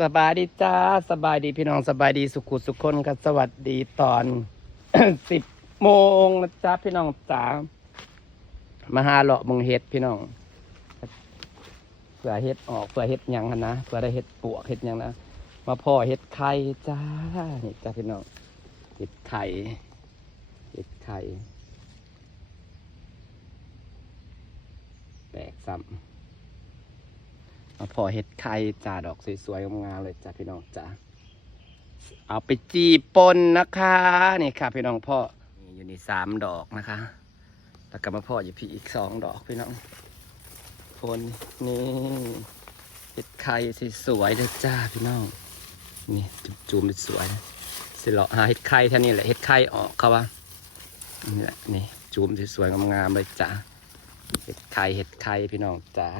สบายดีจ้าสบายดีพี่น้องสบายดีสุขุสุขคนครับสวัสดีตอน 10 โมงนะจ๊ะพี่น้องจ๋ามาหาเลาะมึงเฮ็ดพี่น้องเผื่อเฮ็ดออกเผื่อเฮ็ดหยังหั้นนะเผื่อได้เฮ็ดปวกเฮ็ดหยังนะมาพ่อเฮ็ดไข่จ้านี่จ้าพี่น้องเฮ็ดไข่แปลกซ้ำมาพ่อเฮ็ดไข่จ้าดอกสวยๆงามๆเลยจ้าพี่น้องจ้าเอาไปจีปนนะคะนี่ค่ะพี่น้องพ่ออยู่นี่3 ดอกนะคะแล้วก็มาพ่ออยู่พี่อีก2 ดอกพี่น้องคนนี่เห็ดไข่สวยๆเลยจ้าพี่น้องนี่จุ่มๆสวยนะสิเลาะหาเห็ดไข่เท่านี้แหละเห็ดไข่ออกครับว่านี่แหละนี่จุ่มสวยๆงามๆเลยจ้าเห็ดไข่พี่น้องจ้า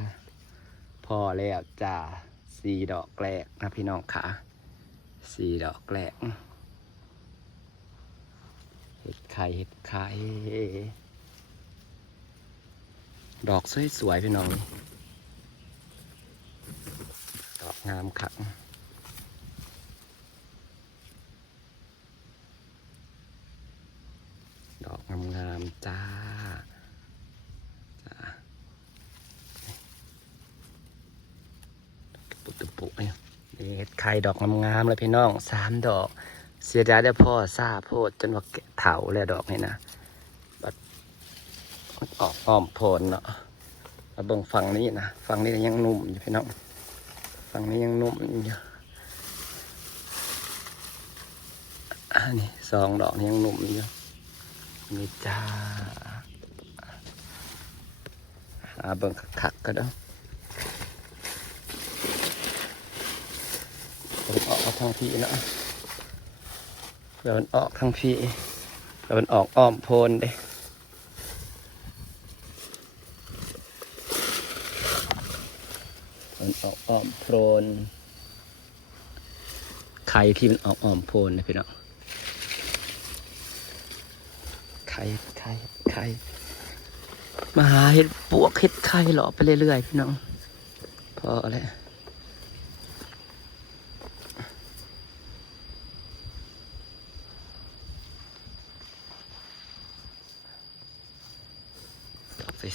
พอแล้วจ้า4 ดอกแรกนะพี่น้องค่ะ4 ดอกแรกเห็ดไข่ดอกสวยๆพี่น้องดอกงามค่ะดอกงามๆจ้าปุเนี่ยนี่เห็ดไข่ดอกงามๆเลยพี่น้อง3 ดอกเสียดายได้พ่อซาโพดจนว่าแกะเถาเลยดอกนี่นะบัดออกอ้อมโพนเนาะมาเบิ่งฝั่งนี้นะฝั่งนี้ยังนุ่มอยู่พี่น้องฝั่งนี้ยังนุ่มอยู่นี่2 ดอกยังนุ่มอยู่นี่จ้าเบิ่งคักๆก็ได้ออกทางพี่เนาะเดี๋ยวมันออกทางพี่เดี๋ยวมันออกอ้อมโพนเด้มันออกอ้อมโพนไข่ที่มันออกอ้อมโพนนะพี่น้องไข่มาหาเห็ดปวกเห็ดไข่หล่อไปเรื่อยๆพี่น้องพอแล้ว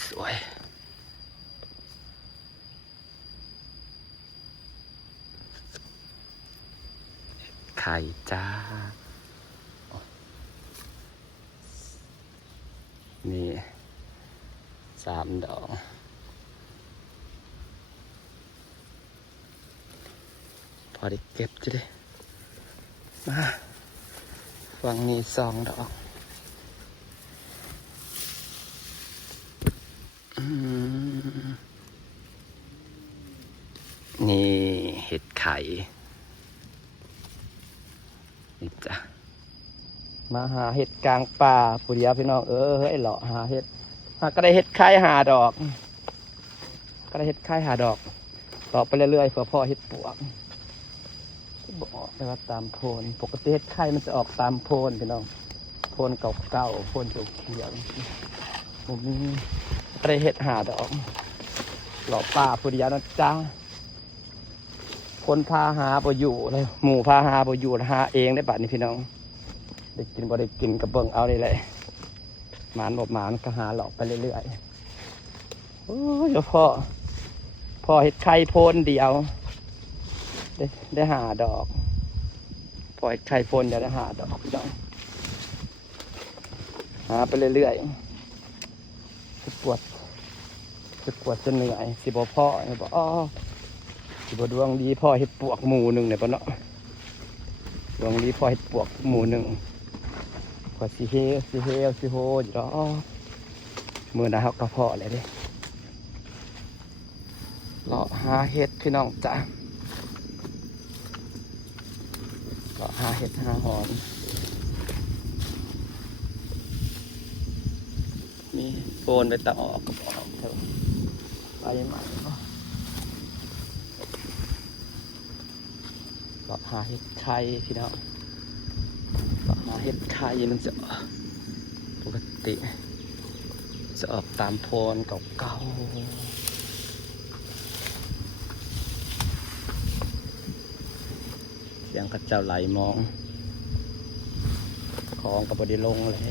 สวยไข่จ้านี่3 ดอกพอได้เก็บจะได้มาฝั่งนี้2 ดอกนี่เห็ดไข่นี่จ้ะมาหาเห็ดกลางป่าผู้เดียวพี่น้องเฮ้ยเหรอหาเห็ดก็ได้เห็ดไข่หาดอกก็ได้เห็ดไข่หาดอกต่อไปเรื่อยๆเพื่อพ่อเห็ดปวกบอกไปว่าตามโพนปกติเห็ดไข่มันจะออกตามโพนพี่น้องโพนเก่าๆโพนเขียวๆผมนี่ก็ได้เห็ดหาดอกหล่อป่าผู้เดียวนะจ๊ะคนพาหาบ่อยู่เลยหมู่พาหาบ่อยู่หาเองได้บัดนี้พี่น้องได้กินบ่ได้กินกับเบิ่งเอาได้เลยหมานบอกหมานก็หาหลอกไปเรื่อยๆโอ้ยพ่อเห็ดไข่โพนเดียวได้หาดอกพอเห็ดไข่โพนเดียวได้หาดอกพี่น้องหาไปเรื่อยๆจะปวดจนเหนื่อยสิบ่พ่อเนี่ยบอกสิบ่ดวงดีพ่อเห็ดปวกหมู่หนึ่งเนี่ยปะเนาะดวงดีพ่อเห็ดปวกหมู่หนึ่งพอสิเฮสิโฮอยู่แล้วมือนะเขากระเพาะเลยดิเลาะหาเห็ดพี่น้องจ้ะเลาะหาเห็ดหาหอนมีโฟนไปตะออกกระเพาะเถอะไปใหม่เลาะหาเห็ดไข่พี่น้องเลาะหาเห็ดไข่มันจะปกติจะออกตามโพนเก่าๆ สียงกระเจ้าไหลมองของกับบไดีลงแล้ว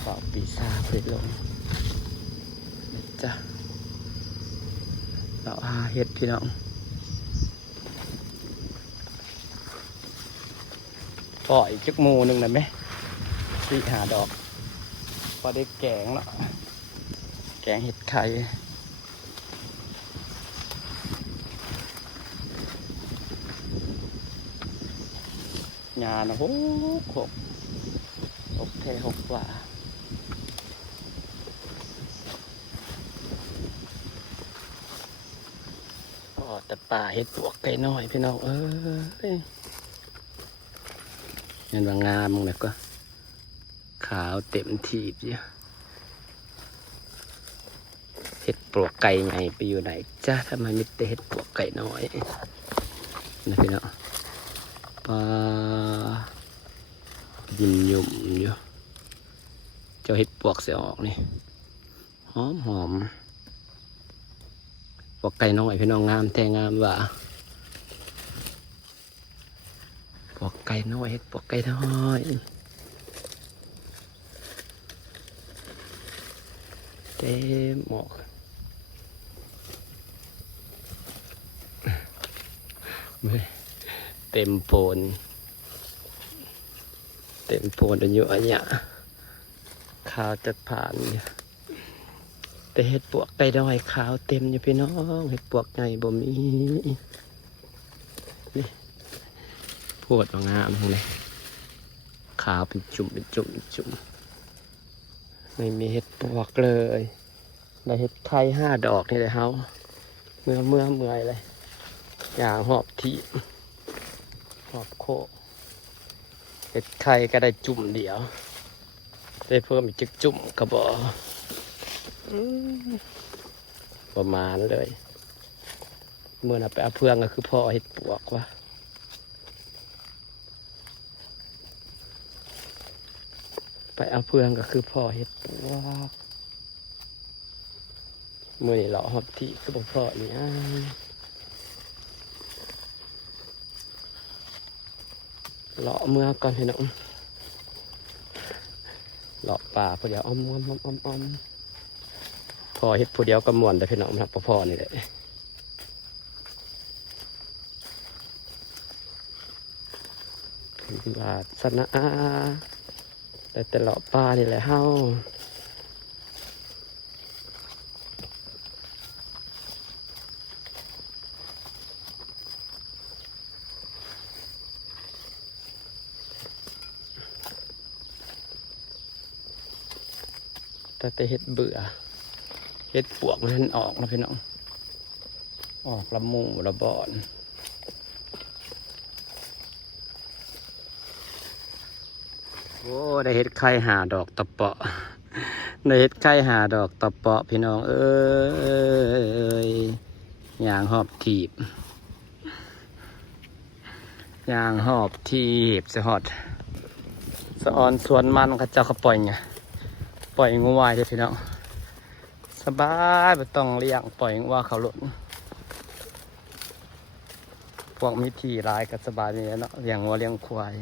ขอปีศาจไปลงนะจ๊ะเราหาเห็ดพี่น้องปล่อยจักหมูหนึ่งนะไหม4-5 ดอกพอได้แกงแล้วแกงเห็ดไข่งานนะหกเท6 กว่าก็แต่ป่าเห็ดปวกไก่น้อยพี่น้องเอ้ยเห็นว่างามมึงแล้วก็ขาวเต็มทีบเยอะเห็ดปวกไก่ใหญ่ไปอยู่ไหนจ้าทำไมมีแต่เห็ดปวกไก่น้อยนะพี่น้องปลายิ้มยุ่มอยู่เจ้าเห็ดปวกเสียออกนี่หอมปวกไก่น้อยพี่น้องงามแต่งามว่ะปวกไก่น้อยเห็ดปวกไก่น้อยเต็มหมอกเต็มโพนอายุอันเนี้ยขาวจะผ่านแต่เห็ดปวกไก่น้อยขาวเต็มอยู่พี่น้องเห็ดปวกใหญ่บ่มีนี่ปวดงามทั้งเลยขาวเป็นจุ่มไม่มีเห็ดปวกเลยได้เห็ดไข่5 ดอกนี่เลยเฮาเมื่อยเลยอย่างหอบทีหอบโคเห็ดไข่ก็ได้จุ่มเดียวได้เพิ่มอีกจึกจุ่มกระบอกประมาณเลยเมื่อน่ะไปเอาเพื่องก็คือพ่อเห็ดปวกวะไปเอาเพื่องก็คือพ่อเห็ดปวกเมื่อนี่เราหอบที่ก็บอกพ่อเนี่ยเลาะเมื่อก่อนพี่น้องเลาะป่าพอเดียวอ้อมพอเห็ดพอเดียวก็ม่วนแต่พี่น้องครับพ่อนี่แหละวาสนาแต่เลาะป่านี่แหละเฮาแต่เห็ดเบื่อเห็ดปวกมันออกนะพี่น้องออกละมุงละบอนโอ้ได้เห็ดไข่5 ดอกตะเปาะได้เห็ดไข่5 ดอกตะเปาะพี่น้องเอ้ยอย่างหอบถีบอย่างหอบถีบสะฮอดสะออนสวนมันเขาเจ้าเขาปล่อยไงปล่อยงูวายเลยพี่น้องสบายไม่ต้องเลี้ยงปล่อยงูว่าเขาหลุดพวกมิถีร้ายก็สบายนี่เนาะเลี้ยงวัวเลี้ยงควาย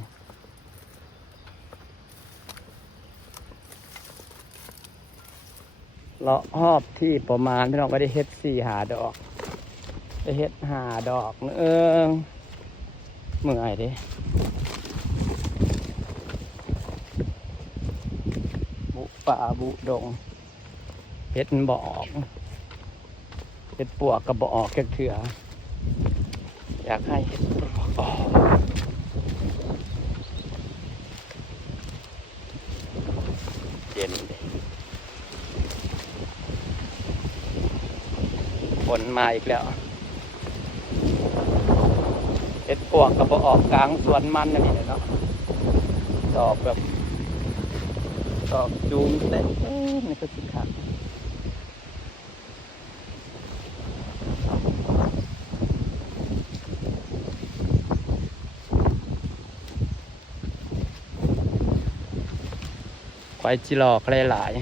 เลาะหอบที่ประมาณพี่น้องก็ได้เฮ็ด4-5 ดอกได้เฮ็ด5 ดอกเมื่อยดิบุป่าบุดงเห็ดบ่ออกเห็ดปวกกับบ่ออกแค่เถื่ออยากให้เห็ดปวกออกเย็นดิฝนมาอีกแล้วเห็ดปวกกับบ่ออกกลางสวนมันนี่เนาะดอกแบบดอกจูมเต็มนี่ก็สิครับควายจิหลอกหลายๆ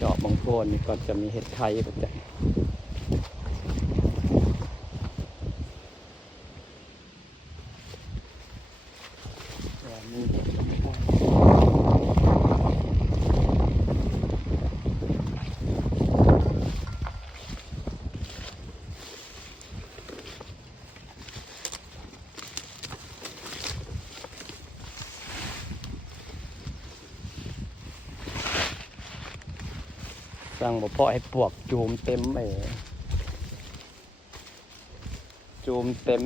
จอบบางพว นนี่ก็จะมีเห็ดไข่ประจำมีเห็ดสั่งบ่พอให้ปวกจูมเต็มจูมเต็ม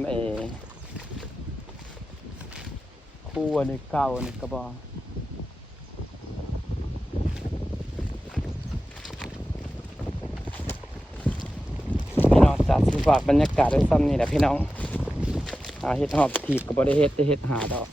คู่อันนี้เก่าอันนี้ก็บ่พี่น้องจัดสิฝากบรรยากาศไว้ซ้ำนี่แหละพี่น้องหาเฮ็ดหอบถีบก็บ่ได้เฮ็ดจะเฮ็ดหาดอก